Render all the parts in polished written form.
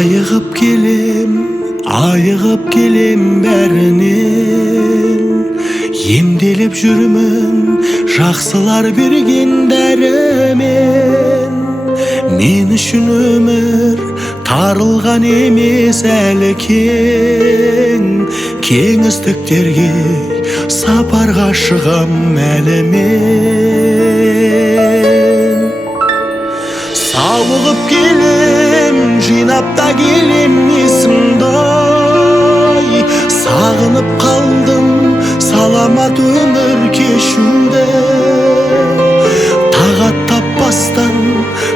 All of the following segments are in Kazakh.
Айығып келем бәрінен, емделіп жүрмін жақсылар берген дәрімен. Мен үшін өмір тарылған емес әлі кең, кеңістіктерге сапарға шығам әлі мен. Сауығып келем, жинап та келем есімді, сағынып қалдым саламат өмір кешуді. Тағат таппастан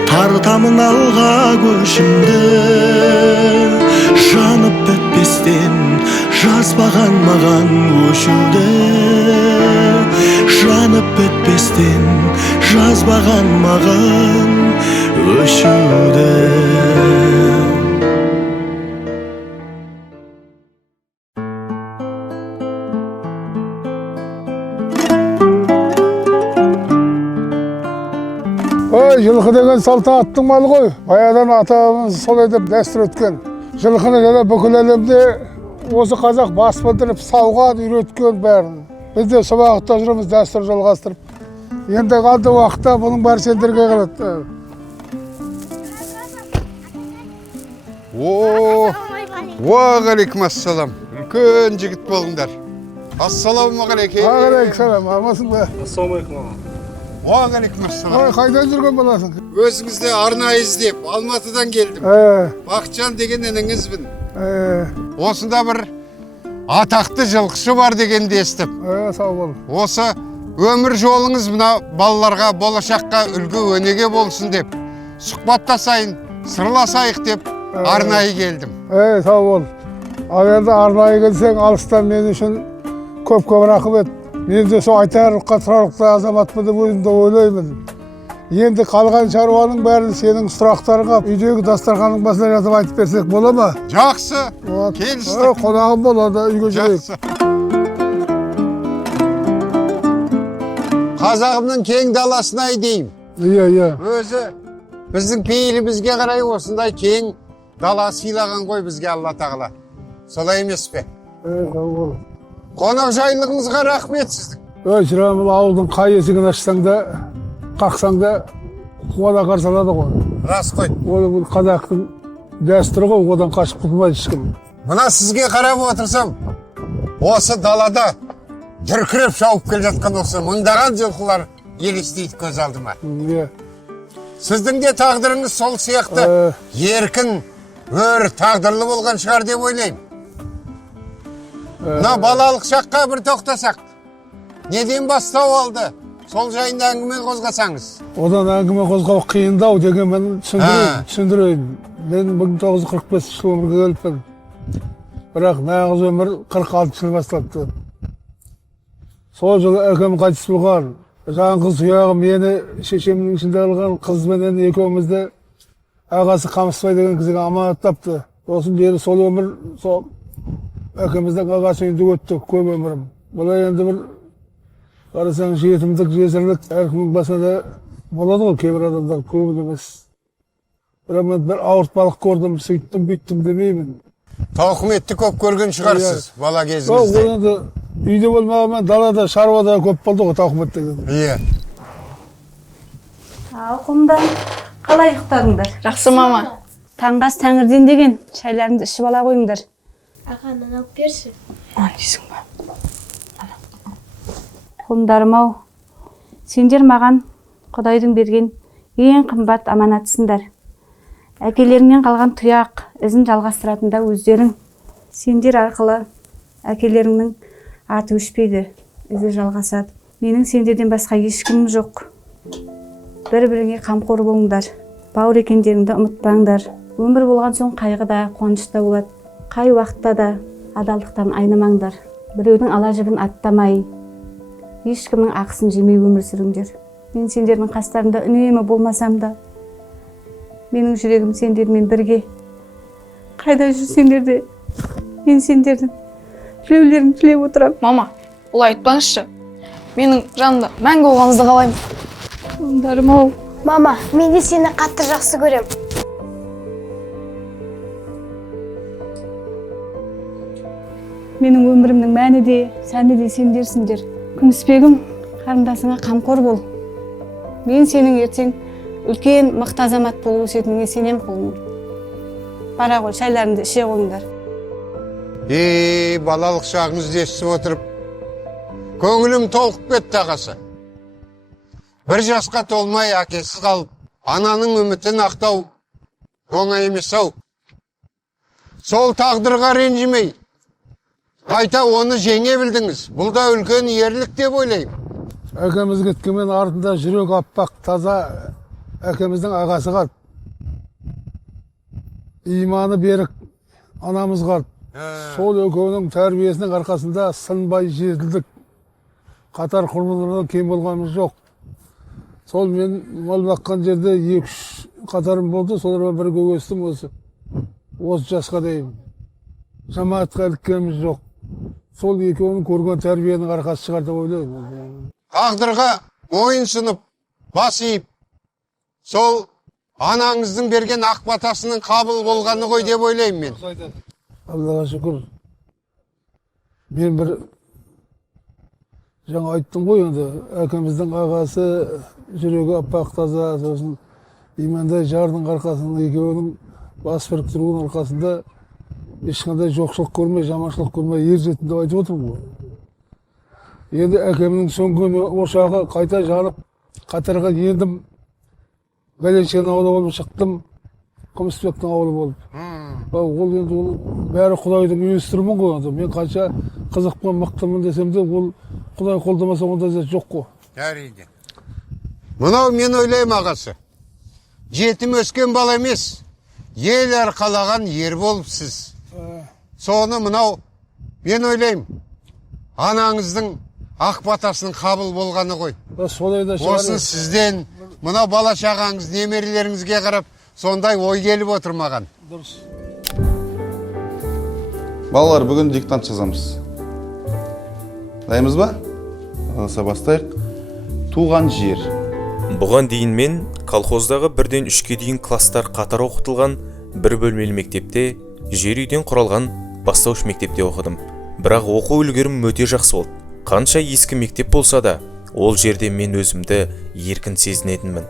тартамын алға көшімді, жанып бітпестен жазбаған маған өшуді. Жанып бітпестен жазбаған маған өшуді. Жылқы деген салты аттың малы ғой. Баядан атамыз солай деп дәстүр өткен. Жылқыны және бүкіл әлемде осы қазақ бас білдіріп, сауған, үйреткен бәрін. Біз де сол уақытта жүрміз, дәстүр жалғастырып. Енді қалды уақытта бұның бәрі сендерге қалады. Уағалейкумассалам. Үлкен жігіт болыңдар. Ассаламағалейкум. Уағалейкумассалам. Амансың ба? Ассаламағалейкум. Уағалейкумассалам. Қайдан жүрген боласың? Өзіңізді арнайы іздеп, Алматыдан келдім. Бақытжан деген ініңізбін. Осында бір атақты жылқышы бар дегенді естіп. Сау бол. Осы өмір жолыңыз мына балаларға, болашаққа үлгі өнеге болсын деп, сұхбаттасайын, сырласайық деп арнайы келдім. Сау бол. Ал енді арнайы келсең, алыстан мен үшін көп-көп рахмет. Мен де сол айтарлыққа тұрарлықтай азаматпын деп өзімді ойлаймын. Енді қалған шаруаның бәрін сенің сұрақтарға үйдегі дастарханның басына жазып айтып берсек бола ма? Жақсы, келістік. Қонағым болады, үйге жүрейік. Қазағымның кең даласын айдеймін. Иә. Өзі біздің пейілімізге қарай осындай кең дала сыйлаған ғой бізге Алла тағала. Солай емес пе? Қонақжайлығыңызға рахмет сіздің. Шырамыл ауылдың қай есігін ашсаң да, қақсаң да қуана қарсы алады ғой. Рас қой. Ол қазақтың дәстүрі ғой, одан қашып құтылмайды ешкім. Мына сізге қарап отырсам, осы далада дүркіреп шауып келе жатқан осы мыңдаған жылқылар елестейді көз алдыма. Сіздің де тағдырыңыз сол сияқты еркін, өр, тағдырлы болған шығар деп ойлаймын. Мына балалық шаққа бір тоқтасақ, неден бастау алды? Сол жайында әңгіме қозғасаңыз. Одан әңгіме қозғау қиындау деген мен түсіндірейін. Мен 1945 жыл өмірге келіппін. Бірақ нағыз өмір 46 жыл басталыпты. Сол жылы әкем қайтыс болған. Жаңғыз ұяғы мені шешемнің ішінде алған қызменен екеумізді ағасы Қамысбай деген кісіге аманаттапты. Сосын бері сол өмір, сол әкеміздің ағасы үйінде өтті, көп өмірім. Бұлай енді бір қарасаң жетімдік, жесірлік әркімнің басында болады ғой, кейбір адамдар көп емес. Бірақ мен бір ауыртпалық көрдім, сөйттім, бүйттім демеймін. Тауқыметті көп көрген шығарсыз бала кезіңізде. Ол енді үйде болмағанмен далада, шаруада көп болды ғой тауқымет деген. Иә. Құмда қалай ұйықтадыңдар? Жақсы мама. Таңғас тәңірден деген шайларыңды ішіп ала қойыңдар. Ағаннан алып берші. Дейсің ба? Құлындарым-ау, сендер маған Құдайдың берген ең қымбат аманатсыңдар. Әкелеріңнен қалған тұяқ ізін жалғастыратында өздерің. Сендер арқылы әкелеріңнің аты өшпейді, ізі жалғасады. Менің сендерден басқа ешкімім жоқ. Бір-біріңе қамқор болыңдар. Бауыр екендеріңді ұмытпаңдар. Өмір болған соң қайғы да, қуаныш та болады. Қай уақытта да адалдықтан айнымаңдар. Біреудің ала жібін аттамай, ешкімнің ақысын жемей өмір сүріңдер. Мен сендердің қастарында үнемі болмасам да, менің жүрегім сендермен бірге. Қайда жүрсеңдер де, мен сендердің біреулерін тілеп отырам. Мама, олай айтпаңызшы. Менің жанымда мәңгі болғаныңызды қалаймын. Құлындарым-ау. Мама, мен де сені қатты жақсы көрем. Менің өмірімнің мәні де, сәні де сендерсіңдер. Күмісбегім, қарындасыңа қамқор бол. Мен сенің ертең үлкен мықты азамат болып өсетініңе сенем қолым. Бара ғой, шайларыңды іше қойыңдар. Балалық шағыңызды естіп отырып, көңілім толқып кетті ағасы. Бір жасқа толмай әкесіз қалып, ананың үмітін ақтау оңай емес-ау. Сол тағдырға ренжімей, қайта оны жеңе білдіңіз. Бұл да үлкен ерлік деп ойлаймын. Әкеміз кеткенмен артында жүрек аппақ таза әкеміздің ағасы қалды. Иманы берік анамыз қалды. Сол екеуінің тәрбиесінің арқасында сынбай жетілдік. Қатар құрбылардан кем болғанымыз жоқ. Сол мен мал баққан жерде 2-3 қатарым болды, солармен бірге өстім осы жасқа дейін. Жамаатқа іліккеніміз жоқ. Сол екеуінің көрген тәрбиенің арқасы шығар деп ойлаймын. Тағдырға мойынсынып, бас иіп, сол анаңыздың берген ақ батасының қабыл болғаны ғой деп ойлаймын мен. Аллаға шүкір. Мен бір жаңа айттым ғой енді, әкеміздің ағасы жүрегі аппақ таза, сосын имандай жардың арқасында екеуінің бас біріктіруінің арқасында ешқандай жоқшылық көрмей, жаманшылық көрмей ер жеттім деп айтып отырмын ғой. Енді әкемнің сөнген ошағы қайта жанып, қатарға ендім. Бәленшенің ауылы болып шықтым, Күмісбектің ауылы болып. Ол енді бәрі Құдайдың үйлестірімін ғой енді. Мен қанша қызықпен мықтымын десем де, ол Құдай қолдамаса онда жоқ қой. Әрине. Мынау мен ойлаймын ағасы. Жетім өскен бала емес, ел арқалаған ер болыпсыз. Соны мынау мен ойлаймын. Анаңыздың ақ батасының қабыл болғаны ғой. Осын сізден, мынау бала шағаңыз, немерелеріңізге қарап, сондай ой келіп отыр маған. Дұрыс. Балалар, бүгін диктант жазамыз. Дайынбыз ба? Аласа бастайық. Туған жер. Бұған дейін мен колхоздағы 1-ден 3-ке дейін класстар қатар оқытылған бір бөлмелі мектепте, жер үйден құралған бастауыш мектепте оқыдым. Бірақ оқу үлгерім өте жақсы болды. Қанша ескі мектеп болса да, ол жерде мен өзімді еркін сезінетінмін.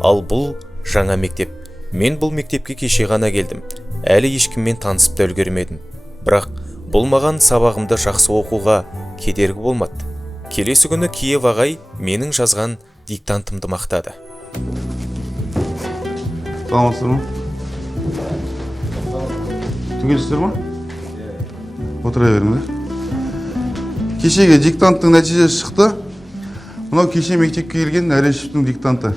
Ал бұл жаңа мектеп. Мен бұл мектепке кеше ғана келдім. Әлі ешкіммен танысып та үлгермедім. Бірақ бұл маған сабағымды жақсы оқуға кедергі болмады. Келесі күні Киев ағай менің жазған диктантымды мақтады. Саламатсыздар ма? Түгелсіздер ма? Отыра беріңдер. Кешеге диктанттың нәтижесі шықты. Мынау кеше мектепке келген Әрешевтің диктанты.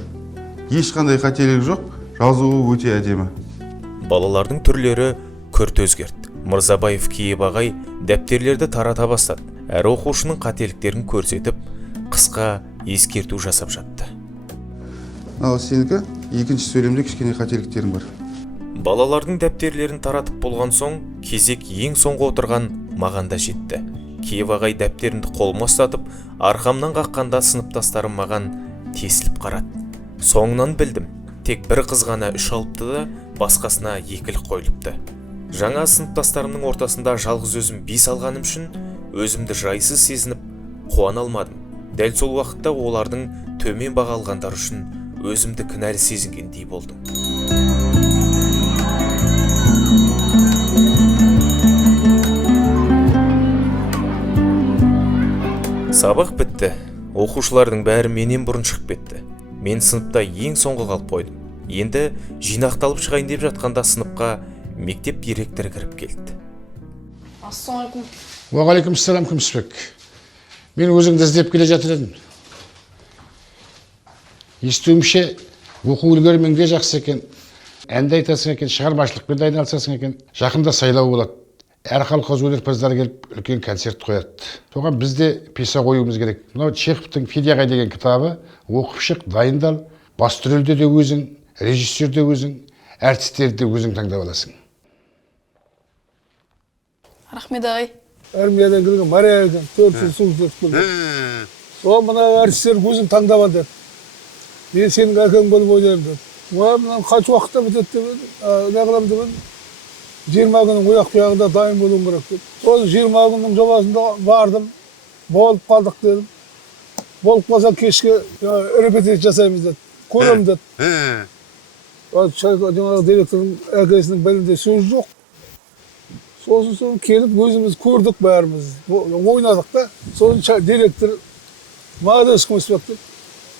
Ешқандай қателік жоқ, жазуы өте әдемі. Балалардың түрлері күрт өзгерді. Мырзабаев Киев ағай дәптерлерді тарата бастады. Әр оқушының қателіктерін көрсетіп, қысқа ескерту жасап жатты. Ал сенікі, екінші сөйлемде кішкене қателіктерің бар. Балалардың дәптерлерін таратып болған соң, кезек ең соңғы отырған маған да жетті. Киев ағай дәптерімді қолыма ұстатып, арқамнан қаққанда сыныптастарым маған тесіліп қарады. Соңынан білдім, тек бір қыз ғана 3 алыпты да, басқасына 2 қойылыпты. Жаңа сыныптастарымның ортасында жалғыз өзім 5 алғаным үшін өзімді жайсыз сезініп, қуана алмадым. Дәл сол уақытта олардың төмен баға алғандар үшін өзімді кінәлі сезінгендей болдым. Сабақ бітті. Оқушылардың бәрі менен бұрын шығып кетті. Мен сыныпта ең соңғы қалып қойдым. Енді жинақталып шығайын деп жатқанда сыныпқа мектеп директоры кіріп келді. Ассалаумағалейкум. Уағалейкумассалам, Күмісбек. Мен өзіңді іздеп келе жатыр едім. Естуімше, оқу үлгерімің де жақсы екен. Әнді айтасың екен, шығармашылықпен де айналысасың екен. Жақында сайлау болады. Әр колхоз өнерпаздар келіп, үлкен концерт қояды. Соған біз де пьеса қоюымыз керек. Мынау Чеховтың «Федяға» деген кітабы оқып шық, дайындал. Басты рөлде де өзің, режиссер де өзің, әртістерді де өзің таңдап аласың. Рахмет ағай. Армиядан келген Мария екен, 400 су кетіп келді. Сол мына әртістер өзің таңдап ал деді. Мен сенің әкең болып ойлаймын деді. Мынаны қанша уақытта бітеді деп еді, не қыламын деп еді. 20 күннің ояқ бұяғында дайын болуым керек деп. Сол 20 күннің жобасында бардым, болып қалдық дедім. Болып қалса кешке репетиция жасаймыз деді, көрем деді. Жаңағы директордың әкесінің бәрінде сөз жоқ. Сосын келіп өзіміз көрдік бәріміз, ойнадық та. Сосын директор молодец қойсып деп,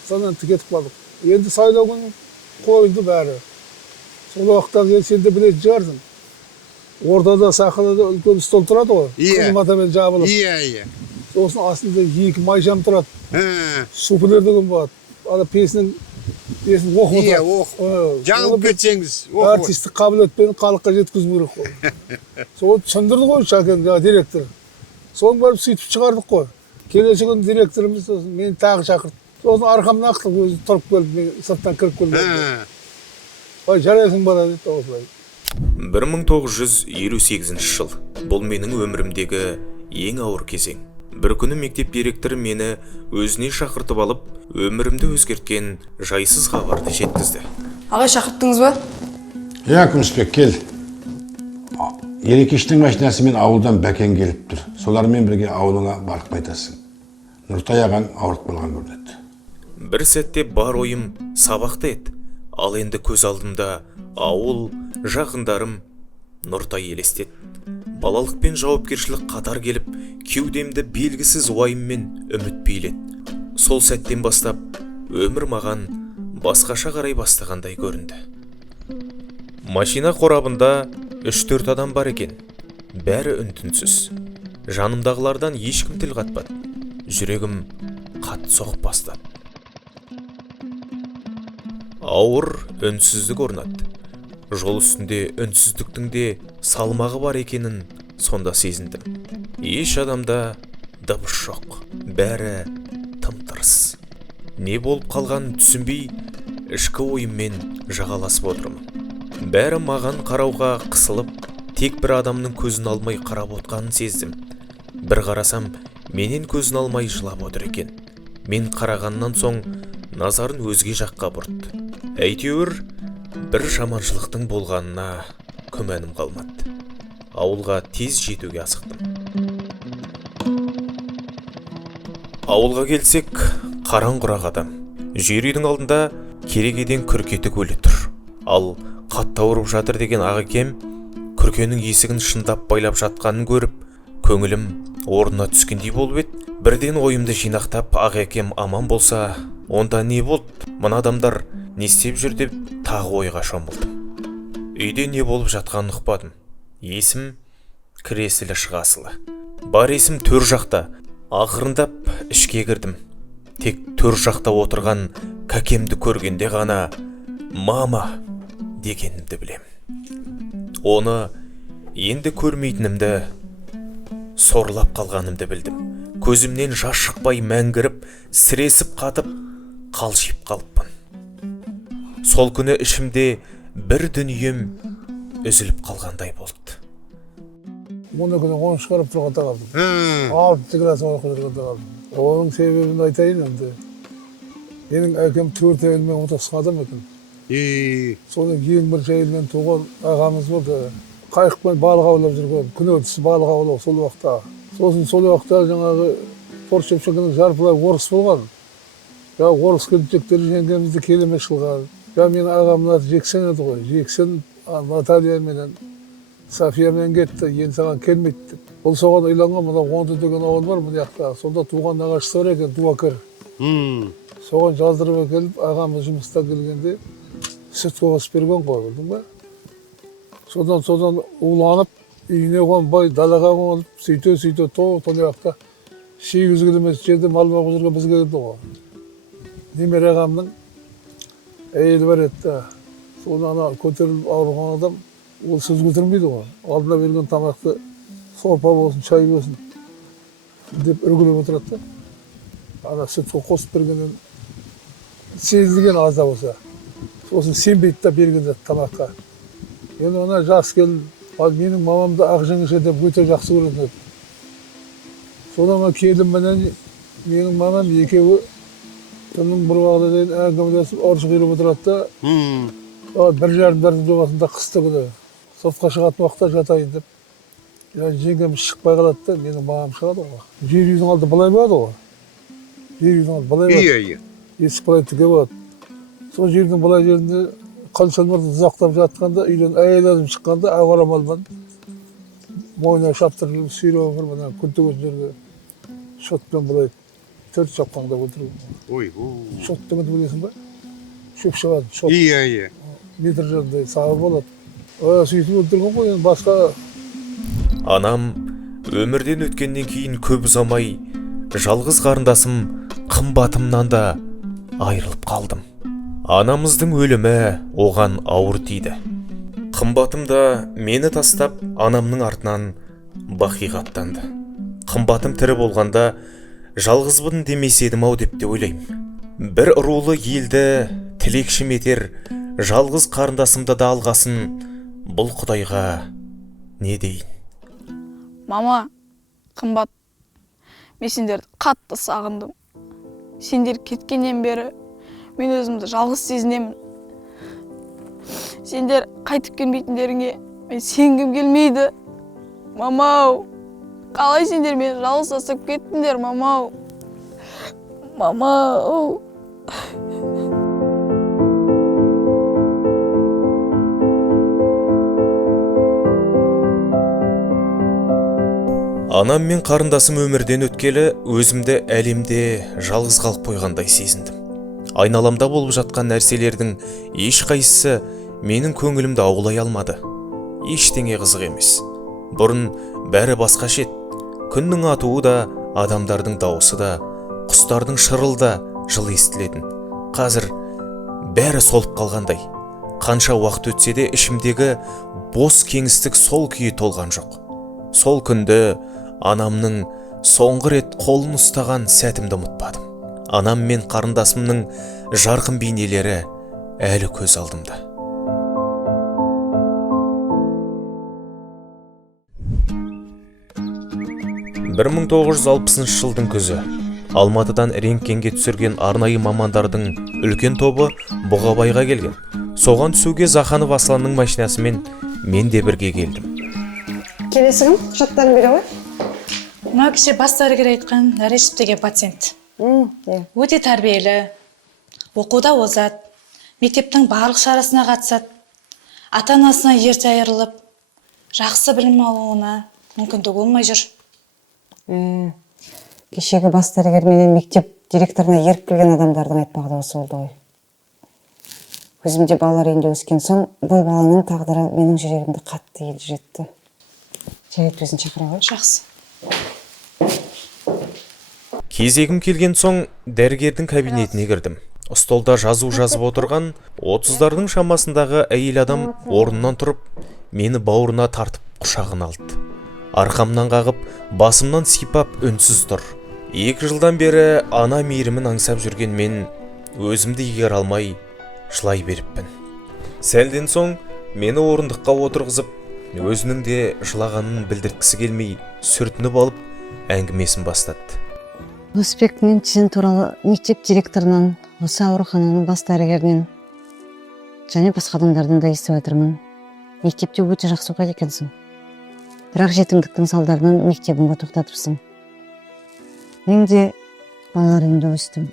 сонан кетіп қалдық. Енді сайлау күні қойылды бәрі. Сол уақытта сен де білетін шығарсың. Ортада сахнада үлкен стол тұрады ғой, қызматамен жабылып. Иә. Сосын астында 2 майшам тұрады. Суперлер деген болады. Ана песінің оқып Иә, отырады. жаңылып кетсеңіз, оқып. Артистік қабілетпен халыққа жеткізу керек қой. Сол түсіндірді ғой Шәкен директор. Соны барып сөйтіп шығардық қой. Келесі күні директорымыз мені тағы шақырды. Сосын арқамнан ақтық, өзі тұрып келді, сырттан кіріп келді. Ой, жарайсың бара деді осылай. 1958 жыл. Бұл менің өмірімдегі ең ауыр кезең. Бір күні мектеп директоры мені өзіне шақыртып алып, өмірімді өзгерткен жайсыз хабарды жеткізді. Ағай шақырттыңыз ба? Иә, Күмісбек, кел. Ерекештің машинасымен ауылдан бәкен келіп тұр. Солармен бірге ауылыңа барып қайтасың. Нұртай ағаң ауырып қалған көрінеді. Бір сәтте бар ойым сабақты еді. Ал енді көз алдымда ауыл, жақындарым, Нұртай елестеді. Балалық пен жауапкершілік қатар келіп, кеудемді белгісіз уайым мен үміт биледі. Сол сәттен бастап өмір маған басқаша қарай бастағандай көрінді. Машина қорабында 3-4 адам бар екен. Бәрі үн-түнсіз. Жанымдағылардан ешкім тіл қатпады. Жүрегім қатты соғып бастады. Ауыр үнсіздік орнады. Жол үстінде үнсіздіктің де салмағы бар екенін сонда сезіндім. Еш адамда дыбыс жоқ. Бәрі тым-тырыс. Не болып қалғанын түсінбей, ішкі ойыммен жағаласып отырмын. Бәрі маған қарауға қысылып, тек бір адамның көзін алмай қарап отқанын сездім. Бір қарасам, менен көзін алмай жылап отыр екен. Мен қарағаннан соң назарын өзге жаққа бұрды. Әйтеуір, бір жаманшылықтың болғанына күмәнім қалмады. Ауылға тез жетуге асықтым. Ауылға келсек, қараң-құрақ адам. Жер үйдің алдында керегеден күркеті өлі тұр. Ал қатты ауырып жатыр деген ағакем күркенің есігін шындап байлап жатқанын көріп, көңілім орнына түскендей болып еді. Бірден ойымды жинақтап, ағакем аман болса, онда не болды? Мына адамдар не істеп жүр деп тағы ойға шомылдым. Үйде не болып жатқанын ұқпадым. Есім кіресілі шығасылы. Бар есім төр жақта. Ақырындап ішке кірдім. Тек төр жақта отырған кәкемді көргенде ғана мама дегенімді білем. Оны енді көрмейтінімді, сорлап қалғанымды білдім. Көзімнен жас шықпай мәңгіріп, сіресіп қатып, қалшиып қалыппын. Сол күні ішімде бір дүнием үзіліп қалғандай болды. Мұны күні оны шығарып тұрғанда қалдым. 6 класс оқып жүргенде қалдым. Оның себебін айтайын енді. Менің әкем 4 әйелмен отасқан адам екен. Соның ең бірінші әйелмен туған ағамыз болды. Қайықпен балық аулап жүрген, күнелтісі балық аулау сол уақытта. Сосын сол уақытта жаңағы Торшепшекінің жарпылай орыс болған. Орыс келіншектері жеңгемізді келемес қылған. Менің ағамның аты Жексен еді ғой. Жексен Наталья менен Софиямен кетті, енді саған келмейді деп. Бұл соған үйланған, мұнда Онды деген ауыл бар бұл жақта. Сонда туған нағашысы бар екен, Дуакер. Соған жаздырып әкеліп, ағамыз жұмыста келгенде сүт қоғыс берген ғой, білдің ба? Содан уланып, үйіне қонбай, далаға қонып, сөйте тоң жақта 800 километр жерде мал бағып жүрген бізге келді ғой. Немере ағамның әйелі бар еді. Соны ана көтеріліп ауырған адам, ол сөз көтермейді ғой. Алдына берген тамақты сорпа болсын, шай болсын деп үргілеп отырады да. Ана сүтке қосып бергеннен сезілген аз да болса. Сосын сенбейді да берген тамаққа. Енді ана жас келін, менің мамамды Ақжеңіше деп өте жақсы көретін еді. Содан келім менен менің мамам екеуі түннің бір уақытқа дейін әңгімелесіп ұрыс қиылып отырады да. 1,5 жобасында қысты күні. сотқа шығатын уақытта жатайын деп. Жеңгем шықпай қалады да, менің мамам шығады ғой. Жер үйдің алды былай болады ғой. Жер үйдің алды былай болады. Есік былай тіке болады. Сол жердің былай жерінде қансалмарды ұзақтап жатқанда, үйден әйел адам шыққанда, ақ орамалмен мойнына шаптырып, сүйреп бір мына күнтігін жерге шотпен былай төрт шапқаңдап отыру. Шот дегенді білесің ба? Шөп шығады, шот. Метр жерде сағы болады. Сөйтіп өлтірген ғой, енді басқа. Анам өмірден өткеннен кейін көп ұзамай жалғыз қарындасым қымбатымнан да айырылып қалдым. Анамыздың өлімі оған ауыр тиді. Қымбатым да мені тастап анамның артынан бақиға аттанды. Қымбатым тірі болғанда жалғызбын демес едім ау деп те ойлаймын. Бір рулы елді тілекшім етер, жалғыз қарындасымды да алғасын, бұл Құдайға не дейін? Мама, қымбат, мен сендерді қатты сағындым. Сендер кеткеннен бері мен өзімді жалғыз сезінемін. Сендер қайтып келмейтіндеріңе мен сенгім келмейді. Мамау, қалай сендер мені жалғыз тастап кеттіңдер, мамау? Мамау. Анам мен қарындасым өмірден өткелі өзімді әлемде жалғыз қалып қойғандай сезіндім. Айналамда болып жатқан нәрселердің ешқайсысы менің көңілімді аулай алмады. Ештеңе қызық емес. Бұрын бәрі басқаша еді. Күннің атуы да, адамдардың дауысы да, құстардың шырылы да жылы естілетін. Қазір бәрі солып қалғандай. Қанша уақыт өтсе де ішімдегі бос кеңістік сол күйі толған жоқ. Сол күнді анамның соңғы рет қолын ұстаған сәтімді ұмытпадым. Анам мен қарындасымның жарқын бейнелері әлі көз алдымда. Бір 1960 жылдың күзі. Алматыдан рентгенге түсірген арнайы мамандардың үлкен тобы Бұғабайға келген. Соған түсуге Заханов Асланның машинасымен мен де бірге келдім. Келесі кім? Құжаттарын бере ғой? Мына кеше бас дәрігер айтқан Нәрешев деген пациент. Өте тәрбиелі, оқуда озат, мектептің барлық шарасына қатысады, ата-анасына ерте айырылып, жақсы білім алуына мүмкіндік болмай жүр. Кешегі бас дәрігер менен мектеп директорына еріп келген адамдардың айтпағы да осы болды ғой. Өзімде балалар үйінде өскен соң, бұл баланың тағдыры менің жүрегімді қатты елжіретті. Жарайды, өзін шақыра ғой. Жақсы. Кезегім келген соң дәрігердің кабинетіне кірдім. Столда жазу жазып отырған 30-дардың шамасындағы әйел адам орнынан тұрып, мені бауырына тартып құшағын алды. Арқамнан қағып, басымнан сипап үнсіз тұр. 2 жылдан бері ана мейірімін аңсап жүрген мен өзімді егер алмай жылай беріппін. Сәлден соң мені орындыққа отырғызып, өзінің де жылағанын білдірткісі келмей сүртініп алып әңгімесін бастады. Оспек, мен сен туралы мектеп директорынан, осы аурухананың бас дәрігерінен және басқа адамдардан да естіп отырмын. Мектепте өте жақсы оқиды екенсің. Бірақ жетімдіктің салдарынан мектебіңді тоқтатыпсың. Мен де балалар үйінде өстім.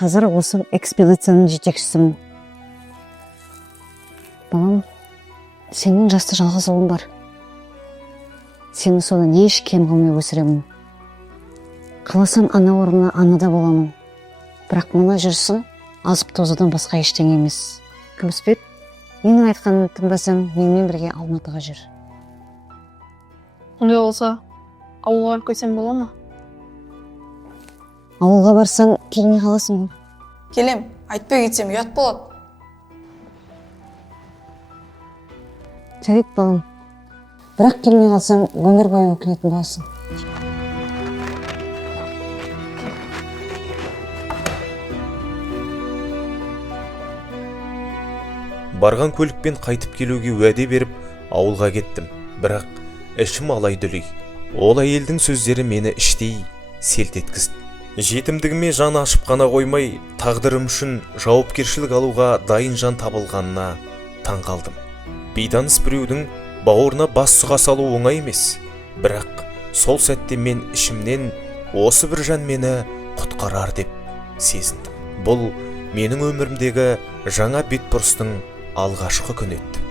Қазір осы экспедицияның жетекшісімін. Балам, сенің жасты жалғыз ұлың бар. Сені содан еш кем қылмай өсіремін. Қаласам ана орнына анада боламын. Бірақ мына жүрсің азып тозудан басқа ештеңе емес. Күмісбек, менің айтқанымды тыңдасаң, менімен бірге Алматыға жүр. Ондай болса, ауылға барып қойсам бола ма? Ауылға барсаң, келмей қаласың ғой. Келем, айтпай кетсем ұят болады. Жарайды, балам. Бірақ келмей қалсаң, өмір бойы өкінетін боласың. Барған көлікпен қайтып келуге уәде беріп, ауылға кеттім. Бірақ ішім алай-дүлей. Ол әйелдің сөздері мені іштей селт еткізді. Жетімдігіме жан ашып қана қоймай, тағдырым үшін жауапкершілік алуға дайын жан табылғанына таң қалдым. Бейданыс біреудің бауырына бас сұға салу оңай емес. Бірақ сол сәтте мен ішімнен осы бір жан мені құтқарар деп сезіндім. Бұл менің өмірімдегі жаңа бетбұрыстың алғашқы күні еді.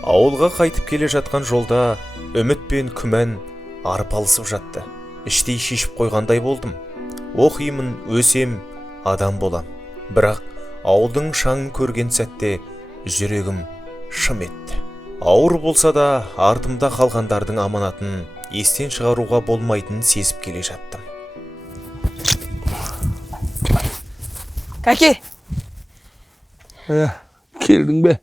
Ауылға қайтып келе жатқан жолда үміт пен күмән арпалысып жатты. Іштей шешіп қойғандай болдым. Оқимын, өсем, адам болам. Бірақ ауылдың шаңын көрген сәтте жүрегім шым етті. Ауыр болса да артымда қалғандардың аманатын естен шығаруға болмайтынын сезіп келе жаттым. Кәке, Келдің бе?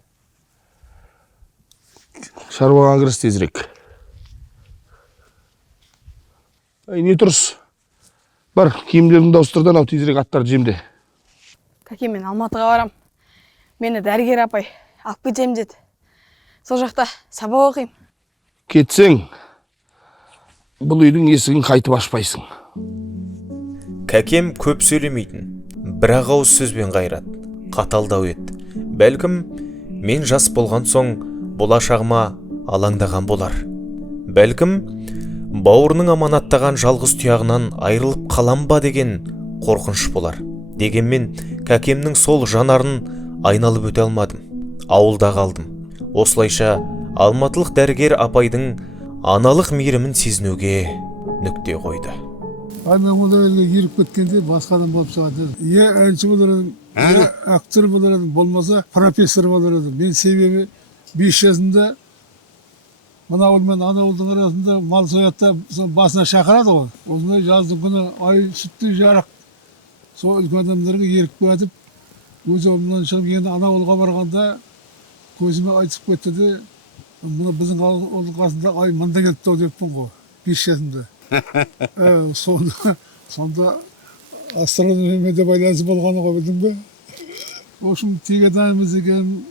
Шаруаға кіріс тезірек. Не тұрыс? Бар, киімдеріңді ауыстырдан, тезірек аттарды жемде. кәке, мен Алматыға барам. Мені дәрігер апай алып кетем деді. Сол жақта сабақ оқимын. Кетсең, бұл үйдің есігін қайтып ашпайсың. Кәкем көп сөйлемейтін, бірақ ауыз сөзбен қайрат, қаталдау еді. Бәлкім, мен жас болған соң болашағыма алаңдаған болар. Бәлкім, бауырының аманаттаған жалғыз тұяғынан айырылып қалам ба деген қорқыныш болар. Дегенмен, кәкемнің сол жанарын айналып өте алмадым. Ауылда қалдым. Осылайша, алматылық дәрігер апайдың аналық мейірімін сезінуге нүкте қойды. Ана олар елге еріп кеткенде басқадан болып шығады. Е әнші болар едім, е актер болар едім, болмаса профессор болар едім. Мен себебі 5 жасында мына ауыл мен ана ауылдың арасында мал соятта басына шақырады ғой. Осындай жаздың күні ай сүттей жарық. Сол үлкен адамдарға еріп кетіп, өз ауылымнан шығып енді ана ауылға барғанда көзіме айтып кетті де, мына біздің ауылдың қасында ай мында келіпті ау деппін ғой, 5 жасында. Сонда астрономиямен байланысы болғаны ғой, білдің бе? В общем, тек адамымыз деген,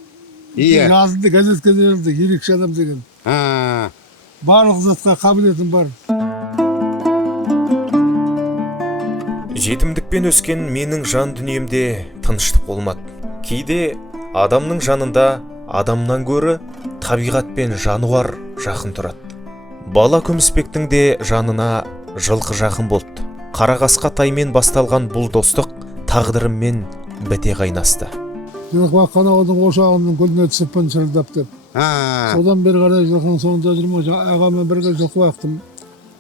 жазылды, газетке берілді, ерекше адам деген. Барлық затқа қабілетім бар. Жетімдікпен өскен менің жан дүниемде тыныштық болмады. Кейде адамның жанында адамнан гөрі табиғат пен жануар жақын тұрады. Бала Күмісбектің де жанына жылқы жақын болды. Қарақасқа таймен басталған бұл достық тағдырыммен біте қайнасты. Жылқы баққан ауылдың ошағының гүліне түсіп шырылдап деп. Содан бері қарай жылқының соңында жүрмін, ағамен бірге жылқы бақтым.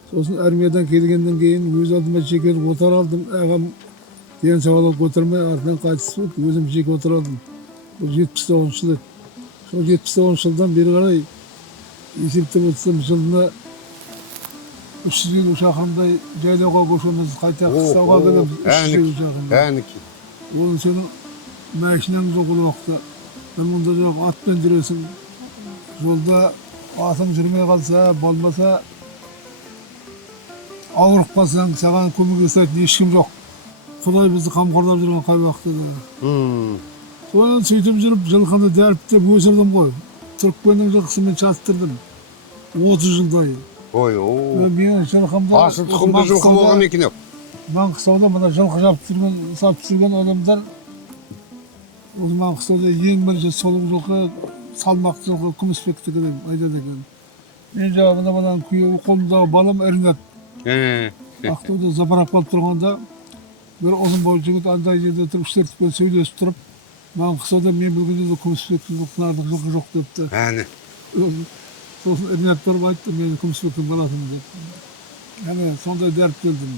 Сосын армиядан келгеннен кейін өз алдыма жеке отар алдым. Ағам ден сауалап отырмай артынан қайтыс болды, өзім жеке отар алдым. Бұл 79 жыл еді. Сол 79 жылдан бері қарай есептеп отырсам жылына 350 шақырымдай жайлауға көшеміз, қайта қыстауға келеміз 350 шақырым. Оның сенің машинаң жоқ ол уақытта. Мұнда жоқ, атпен жүресің. Жолда атың жүрмей қалса, болмаса ауырып қалсаң, саған көмек жасайтын ешкім жоқ. Құдай бізді қамқорлап жүрген қай уақытта да. Содан сөйтіп жүріп, жылқыны дәріптеп өсірдім ғой. Түрікпеннің жылқысымен шаттырдым. 30 жылдай. Менің жылқымда... Асыл тұқымды жылқы болған екен ау. Маңғыстауда мына жылқы сап түсірген адамдар, осы Маңғыстауда ең бірінші солың жылқы, салмақты жылқы, Күмісбекті кеден айтады екен. Мен жағында мына күйеуі қолымдағы балам Эрнат. Ақтауда запарап қалып тұрғанда, бір ұзын бойлы жігіт андай жерде тұрып, үштертіппен сөйлесіп тұрып, Маңғыстауда мен білгенде де Күмісбектің жылқылардың жылқы жоқ депті. Сосын Эрнат тұрып айтты, мен Күмісбектің баласымын деп. Сондай дәріп келдім.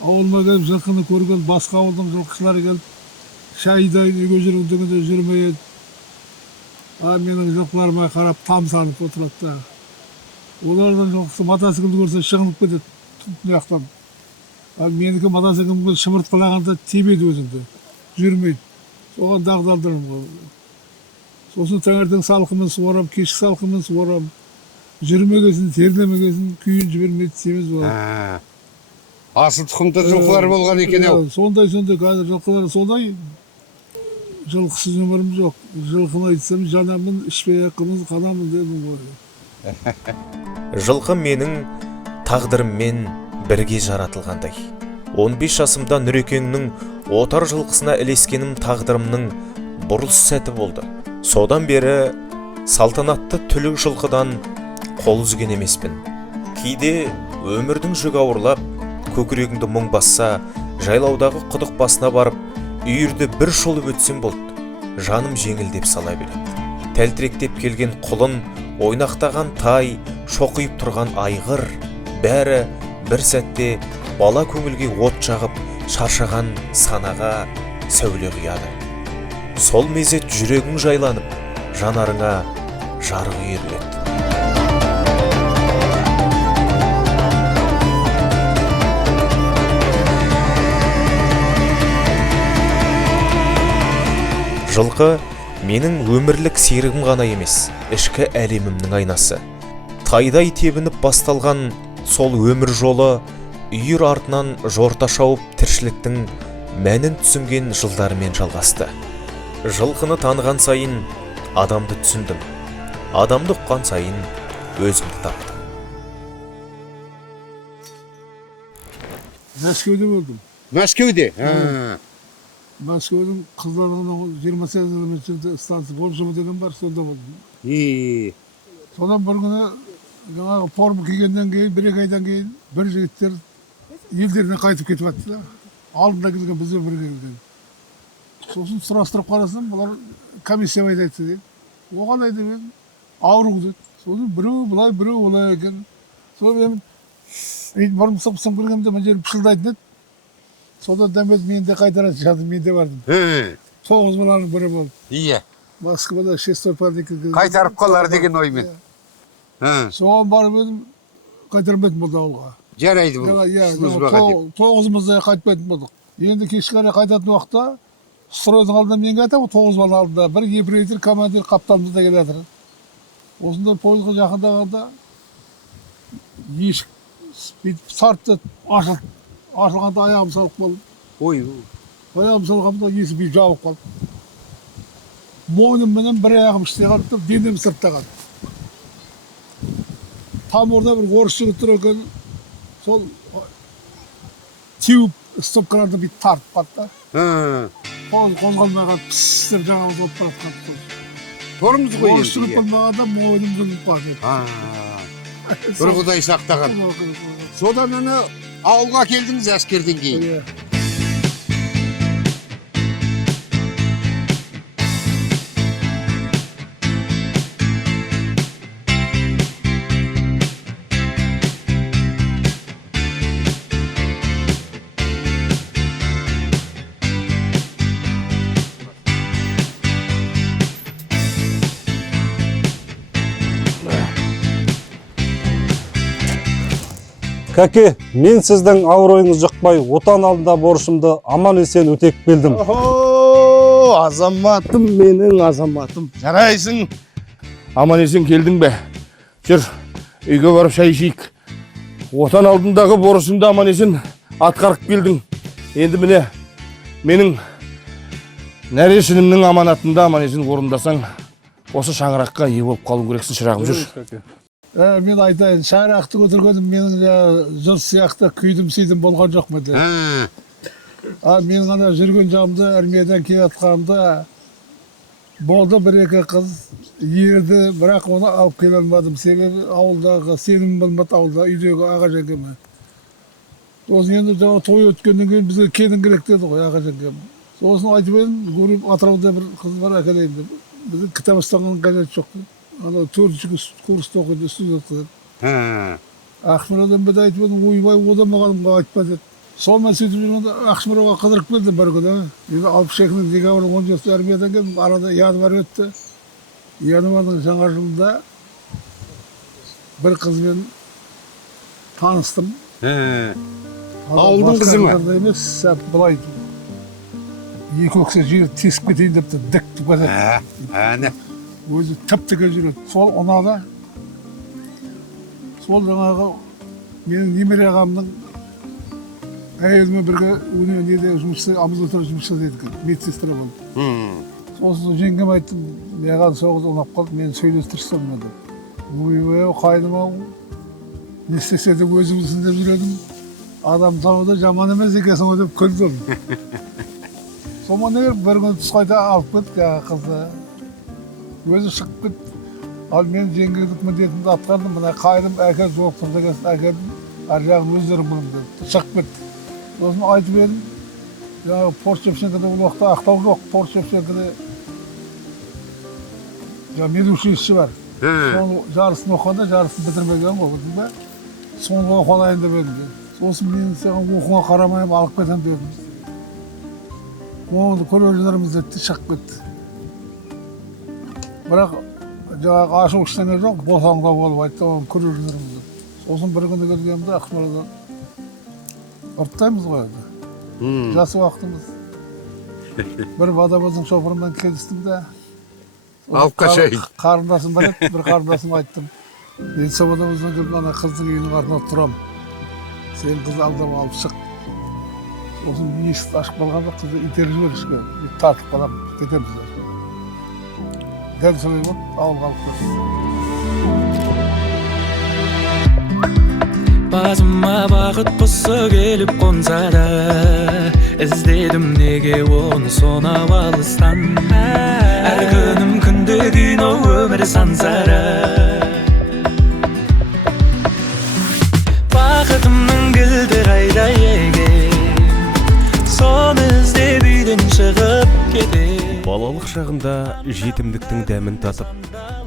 Ауылыма келіп жылқыны көрген басқа ауылдың жылқышылары келіп, шай дайын үйге жүрген дегенде жүрмей еді. Менің жылқыларыма қарап тамсанып отырады да. Олардың жылқысы мотоциклді көрсе шығынып кетеді тұяқтан. Менікі мотоциклімді шымыртқылағанда тебеді өзіңді, жүрмейді. Соған дағдардырым ғой. Сосын таңертең салқымен суарам, кешкі салқымен суарам. Жүрмегесін, терлемегесін, күйін жібермейді, семіз болады. Асыл тұқымды жылқылар болған екен ау. Сондай қазір жылқылар сондай. Жылқысыз өмірім жоқ. Жылқыны айтсам жанамын, ішпей қымыз қанамын дедім ғой. Жылқы менің тағдырыммен бірге жаратылғандай. 15 жасымда Нүрекеңнің отар жылқысына ілескенім тағдырымның бұрылыс сәті болды. Содан бері салтанатты түлік жылқыдан қол үзген емеспін. Кейде өмірдің жүгі ауырлап, көкірегіңді мұң басса, жайлаудағы құдық басына барып, үйірді бір шолып өтсем болды. Жаным жеңілдеп сала береді. Тәлтіректеп келген құлын, ойнақтаған тай, шоқиып тұрған айғыр, бәрі бір сәтте бала көңілге от жағып, шаршаған санаға сәуле құяды. Сол мезет жүрегің жайланып, жанарыңа жарық үйіріледі. Жылқы менің өмірлік серігім ғана емес, ішкі әлемімнің айнасы. Тайдай тебініп басталған сол өмір жолы үйір артынан жорта шауып тіршіліктің мәнін түсінген жылдарымен жалғасты. Жылқыны таныған сайын адамды түсіндім. Адамды ұққан сайын өзімді таптым. Мәскеуде болдым. Мәскеуде? Мәскеудің Қызылорданың 28 километрде станция Волжыма деген бар, сонда болдым. Содан бір күні жаңағы форма кигеннен кейін, бір-екі айдан кейін бір жігіттер елдеріне қайтып кетіп жатты да. Алдында келген бізбен бірге келген. Сосын сұрастырып қарасам, бұлар комиссия айтты дейді. Оған айтты мен ауру деді. Сосын біреу былай, біреу олай екен. Содан мен бұрын сыпсым кіргенде мына жер пышылдайтын еді. Содан дәмет мен де қайтарады жаздым, мен де бардым. 9 баланың бірі болды. Иә. Москвада 6 падекі. Қайтарып қалар деген оймен. Соған барып едім, қайтармайтын болды ауылға. Жарайды бұл. 9-мызда қайтпайтын болдық. Енді кешкі қарай қайтатын уақытта стройдың алдында мен келатыр, 9 бала алдында бір ефрейтор, командир, қаптанымыз да келатыр. Осында пойызға жақындағанда есік бүйтіп сартты ашылғанда аяғым салып қалды. Аяғым салғанда есік бүйтіп жабылып қалды. Мойнымменен бір аяғым іште қалып тұр, денем сыртта қалды. Там орда бір орыс жігіт тұр екен, сол теуіп стопкаларды бүйтіп тартып қалды. Қозғалмай қалды, пісс деп жаңағы от барып қалды. Торымыз ғой орыс жігіт болмағанда мойным жүріп қалды. Бір құдай сақтаған. Содан ана ауылға келдіңіз әскерден кейін. Кәке, мен сіздің ауыр ойыңыз жұқпай, отан алдында борышымды аман есен өтеп келдім. Азаматым, менің азаматым. Жарайсың. Аман есен келдің бе? Жүр, үйге барып шай ішейік. Отан алдындағы борышымды аман есен атқарып келдің. Енді міне, менің нәрешінімнің аманатында аман есен орындасаң, осы шаңыраққа ие болып қалуың керексің, шырағым, жүр. Мен айтайын, шаңырақты көтергенім менің жұрт сияқты күйдім сейдім болған жоқ меді. Мен ғана жүрген жағымда, армиядан кейін атқанымда болды бір-екі қыз ерді, бірақ оны алып келе алмадым. Себебі ауылдағы сенім болмады, ауылда үйдегі аға жеңгеме. Сосын енді жаңа той өткеннен кейін бізге келін керек деді ғой аға жеңгем. Сосын айтып едім, Атырауда бір қыз бар әкелейін деп. Біздің кітап ұстанған қажет жоқ. Ана 4-ші курста оқиды, студент қылып. Ақшмарадан беді айтып едім, ойбай, одан мағанымға айтпа деді. Сол мен сөйтіп жүргенде Ақшмараға қыдырып келдім бір күні. Енді 62-нің декабрь 10 армиядан келдім, арада январь өтті. Январьдың жаңа жылында бір қызбен таныстым. Ауылдың қызы ма? Емес, былай екі өксе жер тесіп кетейін деп дік кетеді. Өзі тіп-тіке жүреді. Сол ұнады. Сол жаңағы менің немере ағамның әйелімен бірге неде жұмысы, амбулатория жұмысы деді, медсестра болды. Сосын жеңгем айттым, маған соғыз ұнап қалды, мен сөйлестірсем деді. Ойбай, қайным-ау, не істесе де өзімізін деп жүредім. Адам тауда жаман емес екенсің деп күлдім. Сома не бір күні түс қайта алып кетті қызды. Өзі шығып кетті. Ал мен жеңгелік міндетімді атқардым. Мына қайрым әке жоқ тұрды келсін әкелдім. Ар жағын өздерің білің деді. Шығып кетті. Сосын айтып едім. Жаңағы Порт-Шевченкода бұл уақытта Ақтау жоқ. Порт-Шевченкода медучилище бар. Соның жарысын оқығанда жарысын бітірмеген ғой, білдің бе? Соны оқылайын деп едім. Сосын мен саған оқуға қарамайым, алып кетем дедім. Оны көрерміз деді, шығып кетті. Бірақ жаңағы ашу ештеңе жоқ, босаңда болып айтты, оны көрерміз деді. Сосын бір күні келгенде Ақмоладан ұрттаймыз ғой енді. Жас уақытымыз. Бір водовоздың шофырымен келістім де. Алып қашайын. Қарындасым бар еді, бір қарындасым айттым. Мен сол водовоздан келіп ана қыздың үйінің артына тұрам. Сен қызды алдап алып шық. Сосын есікті ашып қалғанда қызды итеріп жібер ішке. Тартып қалам, кетеміз. Дәл солай болып ауылға алып кетті. Басыма бақыт құсы келіп қонса да, іздедім неге оны сонау алыстан. Әр күнім күнде кино өмір сансара. Бақытымның кілті қайда екен, соны іздеп үйден шығып кетем. Балалық шағында жетімдіктің дәмін татып,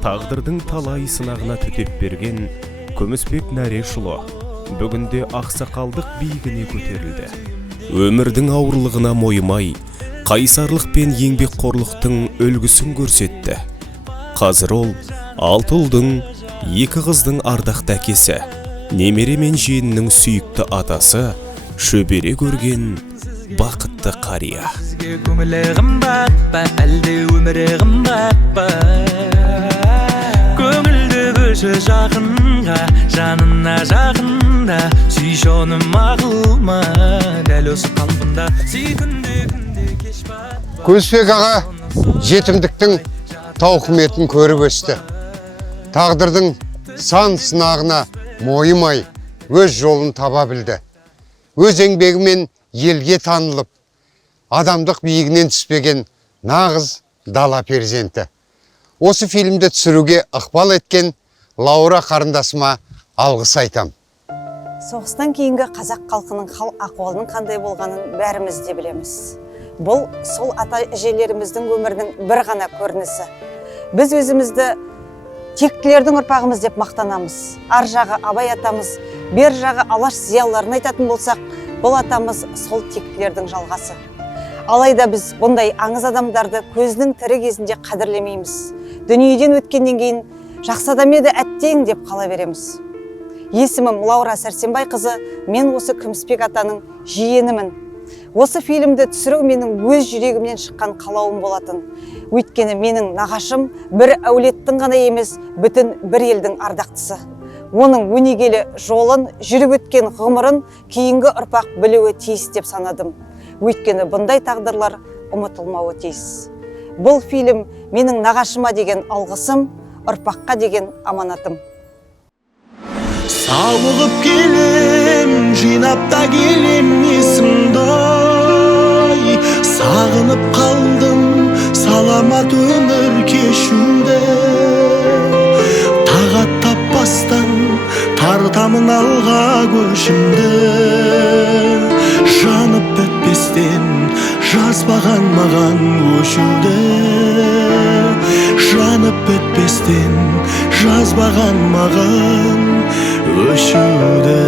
тағдырдың талай сынағына төтеп берген Күмісбек Нәрешұлы бүгінде ақсақалдық биігіне көтерілді. Өмірдің ауырлығына мойымай, қайсарлық пен еңбекқорлықтың үлгісін көрсетті. Қазір ол 6 ұлдың, 2 қыздың ардақты әкесі, немере мен жиенінің сүйікті атасы, шөбере көрген бақытты қария. Сізге көңілі қымбат па, әлде өмірі қымбат па? Көңілді бөлші жақынға, жанына жақында, сүйші оны мағыл ма, дәл осы қалпында, сүйкінде күнде кеш бат па. Күмісбек аға жетімдіктің тауқыметін көріп өсті. Тағдырдың сан сынағына мойымай, өз жолын таба білді. Өз еңбегімен елге танылып, адамдық биігінен түспеген нағыз дала перзенті. Осы фильмді түсіруге ықпал еткен Лаура қарындасыма алғыс айтам. Соғыстан кейінгі қазақ халқының хал ахуалының қандай болғанын бәріміз де білеміз. Бұл сол ата-әжелеріміздің өмірінің бір ғана көрінісі. Біз өзімізді тектілердің ұрпағымыз деп мақтанамыз. Ар жағы Абай атамыз, бер жағы Алаш зиялыларын айтатын болсақ, бұл атамыз сол тектілердің жалғасы. Алайда біз бұндай аңыз адамдарды көзінің тірі кезінде қадірлемейміз. Дүниеден өткеннен кейін жақсы адам еді әттең деп қала береміз. Есімім Лаура Сәрсенбай қызы, мен осы Күмісбек атаның жиенімін. Осы фильмді түсіру менің өз жүрегімнен шыққан қалауым болатын. Өйткені менің нағашым бір әулеттің ғана емес, бүтін бір елдің ардақтысы. Оның өнегелі жолын, жүріп өткен ғұмырын кейінгі ұрпақ білуі тиіс деп санадым. Өйткені бұндай тағдырлар ұмытылмауы тиіс. Бұл фильм менің нағашыма деген алғысым, ұрпаққа деген аманатым. Сауығып келем, жинап та келем есімді, сағынып қалдым саламат өмір кешуді. Тағат таппастан тартамын алға көшімді, жанып бітпестен жазбаған маған өшуді. Жанып бітпестен жазбаған маған өшуді.